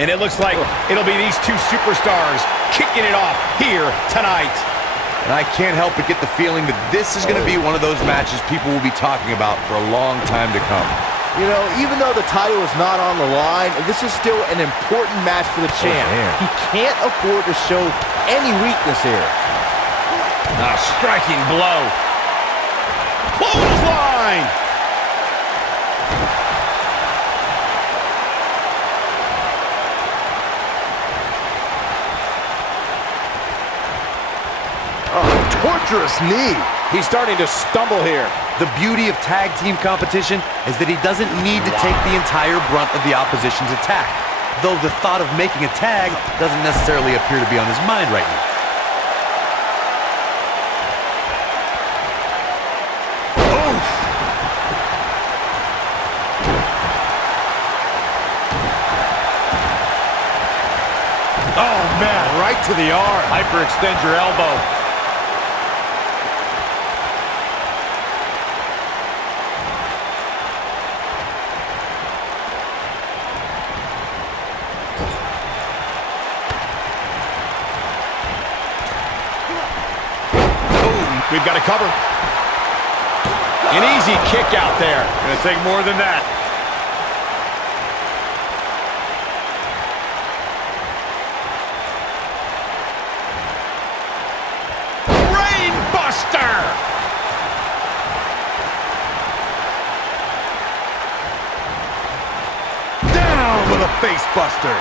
And it looks like it'll be these two superstars kicking it off here tonight. And I can't help but get the feeling that this is going to be one of those matches people will be talking about for a long time to come. You know, even though the title is not on the line, this is still an important match for the champ. He can't afford to show any weakness here. A striking blow. Clothesline! Torturous knee. He's starting to stumble here. The beauty of tag team competition is that he doesn't need to take the entire brunt of the opposition's attack, though the thought of making a tag doesn't necessarily appear to be on his mind right now. Oof. Oh, man, right to the arm. Hyperextend your elbow. We've got to cover. An easy kick out there. Gonna take more than that. Brain buster! Down with a face buster.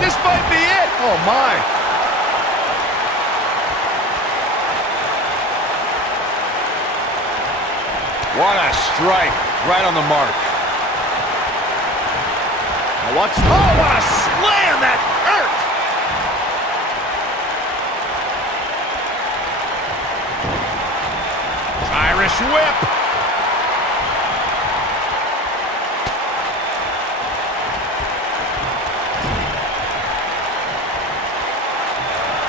This might be it. Oh, my. What a strike, right on the mark. Now watch, oh, what a slam, that hurt! Irish whip.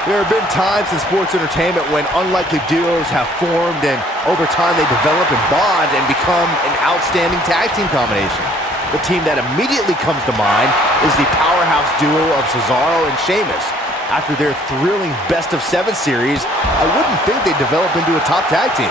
There have been times in sports entertainment when unlikely duos have formed and over time they develop and bond and become an outstanding tag team combination. The team that immediately comes to mind is the powerhouse duo of Cesaro and Sheamus. After their thrilling best-of-7 series, I wouldn't think they'd develop into a top tag team.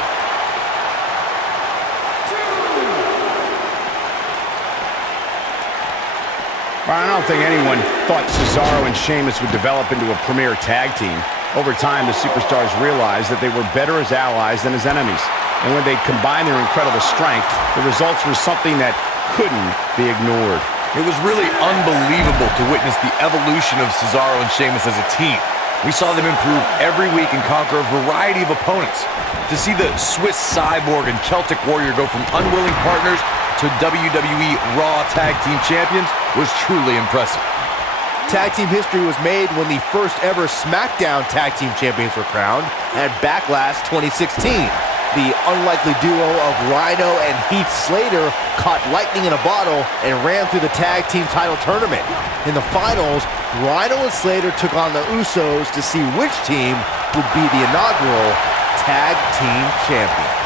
I don't think anyone thought Cesaro and Sheamus would develop into a premier tag team. Over time, the superstars realized that they were better as allies than as enemies. And when they combined their incredible strength, the results were something that couldn't be ignored. It was really unbelievable to witness the evolution of Cesaro and Sheamus as a team. We saw them improve every week and conquer a variety of opponents. To see the Swiss Cyborg and Celtic Warrior go from unwilling partners to WWE Raw Tag Team Champions was truly impressive. Tag team history was made when the first ever SmackDown Tag Team Champions were crowned at Backlash 2016. The unlikely duo of Rhino and Heath Slater caught lightning in a bottle and ran through the tag team title tournament. In the finals, Rhino and Slater took on the Usos to see which team would be the inaugural Tag Team Champions.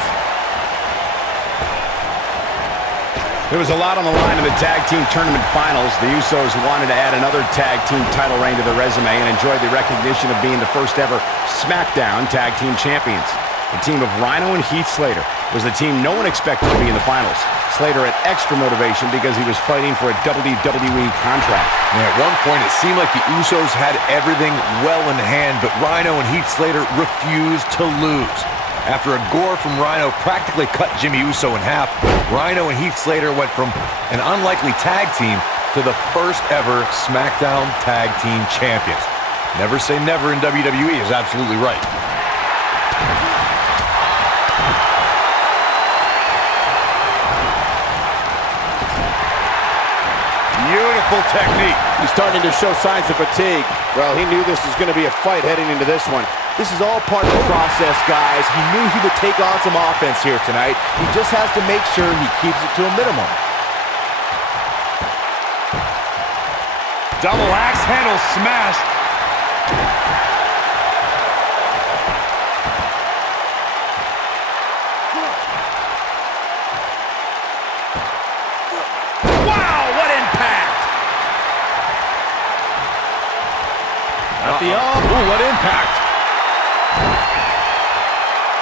There was a lot on the line in the tag team tournament finals. The Usos wanted to add another tag team title reign to their resume and enjoyed the recognition of being the first ever SmackDown Tag Team Champions. The team of Rhino and Heath Slater was the team no one expected to be in the finals. Slater had extra motivation because he was fighting for a WWE contract. And at one point, it seemed like the Usos had everything well in hand, but Rhino and Heath Slater refused to lose. After a gore from Rhino practically cut Jimmy Uso in half, Rhino and Heath Slater went from an unlikely tag team to the first ever SmackDown Tag Team Champions. Never say never in WWE is absolutely right. Beautiful technique. He's starting to show signs of fatigue. Well, he knew this was going to be a fight heading into this one. This is all part of the process, guys. He knew he would take on some offense here tonight. He just has to make sure he keeps it to a minimum. Double axe handle smash. the arm. Ooh, what impact.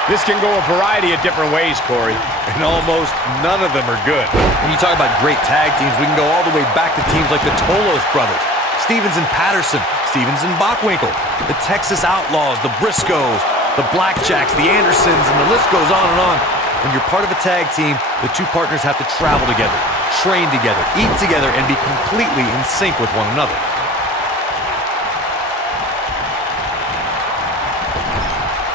This can go a variety of different ways, Corey. And almost none of them are good. When you talk about great tag teams, we can go all the way back to teams like the Tolos brothers, Stevens and Patterson, Stevens and Bockwinkel, the Texas Outlaws, the Briscoes, the Blackjacks, the Andersons, and the list goes on and on. When you're part of a tag team, the two partners have to travel together, train together, eat together, and be completely in sync with one another.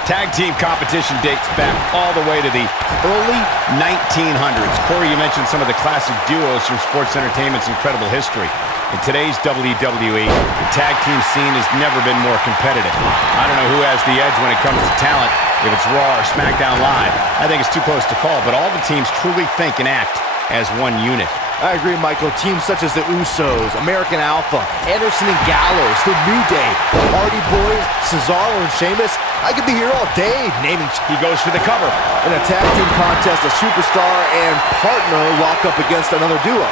Tag team competition dates back all the way to the early 1900s. Corey, you mentioned some of the classic duos from sports entertainment's incredible history. In today's WWE, the tag team scene has never been more competitive. I don't know who has the edge when it comes to talent, if it's Raw or SmackDown Live. I think it's too close to call, but all the teams truly think and act as one unit. I agree, Michael. Teams such as the Usos, American Alpha, Anderson and Gallows, The New Day, the Hardy Boys, Cesaro and Sheamus. I could be here all day naming. He goes for the cover. In a tag team contest, a superstar and partner lock up against another duo.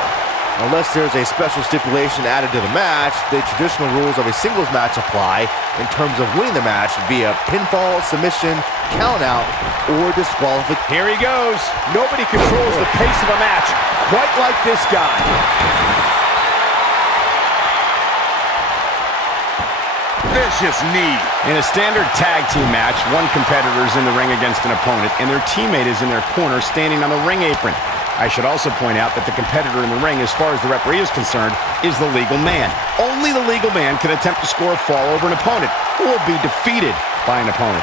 Unless there's a special stipulation added to the match, the traditional rules of a singles match apply in terms of winning the match via pinfall, submission, countout, or disqualification. Here he goes. Nobody controls the pace of a match quite like this guy. Vicious knee. In a standard tag team match, one competitor is in the ring against an opponent, and their teammate is in their corner standing on the ring apron. I should also point out that the competitor in the ring, as far as the referee is concerned, is the legal man. Only the legal man can attempt to score a fall over an opponent or be defeated by an opponent.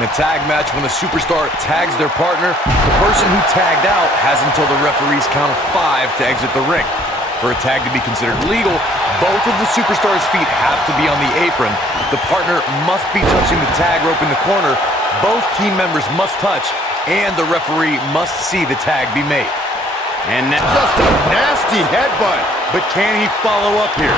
In a tag match, when a superstar tags their partner, the person who tagged out has until the referee's count of 5 to exit the ring. For a tag to be considered legal, both of the superstar's feet have to be on the apron. The partner must be touching the tag rope in the corner. Both team members must touch, and the referee must see the tag be made. And Just a nasty headbutt. But can he follow up here?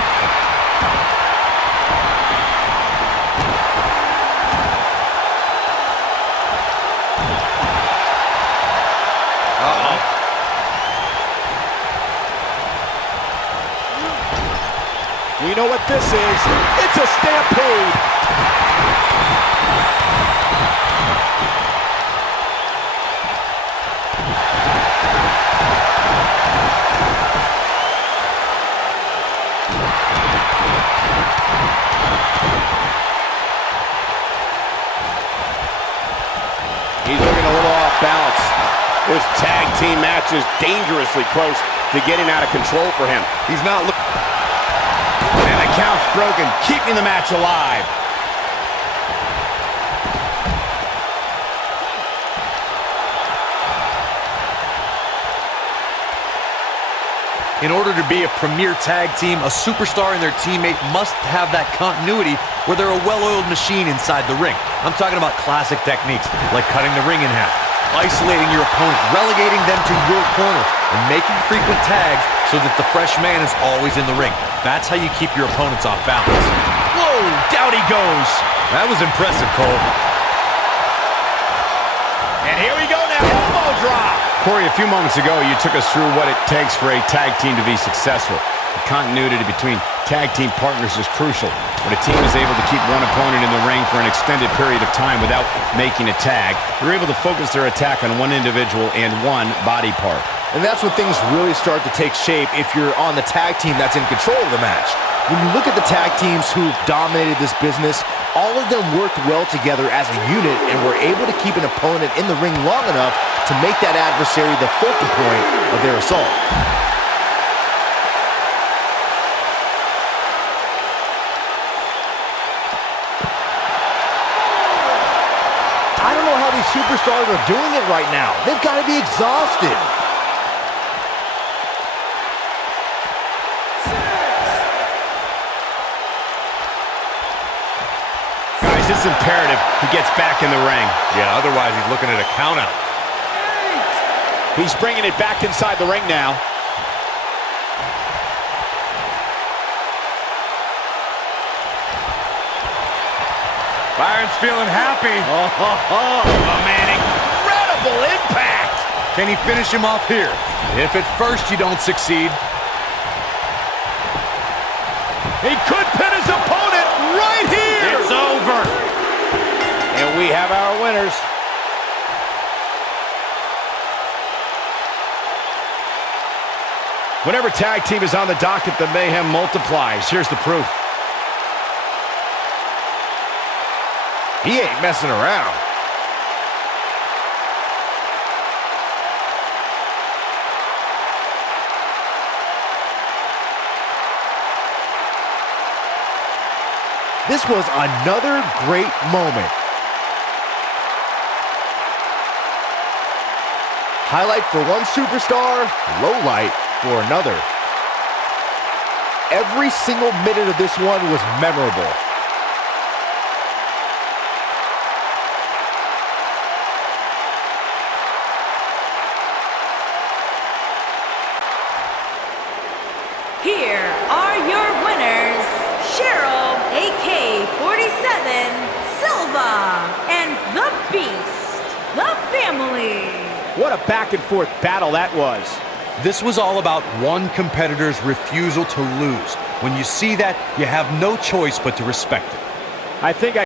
You know what this is? It's a stampede. He's looking a little off balance. This tag team match is dangerously close to getting out of control for him. He's not looking. And the count's broken, keeping the match alive. In order to be a premier tag team, a superstar and their teammate must have that continuity where they're a well-oiled machine inside the ring. I'm talking about classic techniques like cutting the ring in half, isolating your opponent, relegating them to your corner, and making frequent tags so that the fresh man is always in the ring. That's how you keep your opponents off balance. Whoa, down he goes. That was impressive, Cole. And here we go now, elbow drop. Corey, a few moments ago, you took us through what it takes for a tag team to be successful. The continuity between tag team partners is crucial. When a team is able to keep one opponent in the ring for an extended period of time without making a tag, they're able to focus their attack on one individual and one body part. And that's when things really start to take shape if you're on the tag team that's in control of the match. When you look at the tag teams who've dominated this business, all of them worked well together as a unit and were able to keep an opponent in the ring long enough to make that adversary the focal point of their assault. I don't know how these superstars are doing it right now. They've got to be exhausted. It's imperative he gets back in the ring. Yeah, otherwise he's looking at a countout. He's bringing it back inside the ring now. Byron's feeling happy. Oh, man, incredible impact. Can he finish him off here? If at first you don't succeed. He could pin his opponent right here. It's over. And we have our winners. Whenever tag team is on the docket, the mayhem multiplies. Here's the proof. He ain't messing around. This was another great moment. Highlight for one superstar, low light for another. Every single minute of this one was memorable. Here are your winners, Cheryl, AK-47, Silva, and the Beast, the family. What a back-and-forth battle that was. This was all about one competitor's refusal to lose. When you see that, you have no choice but to respect it. I think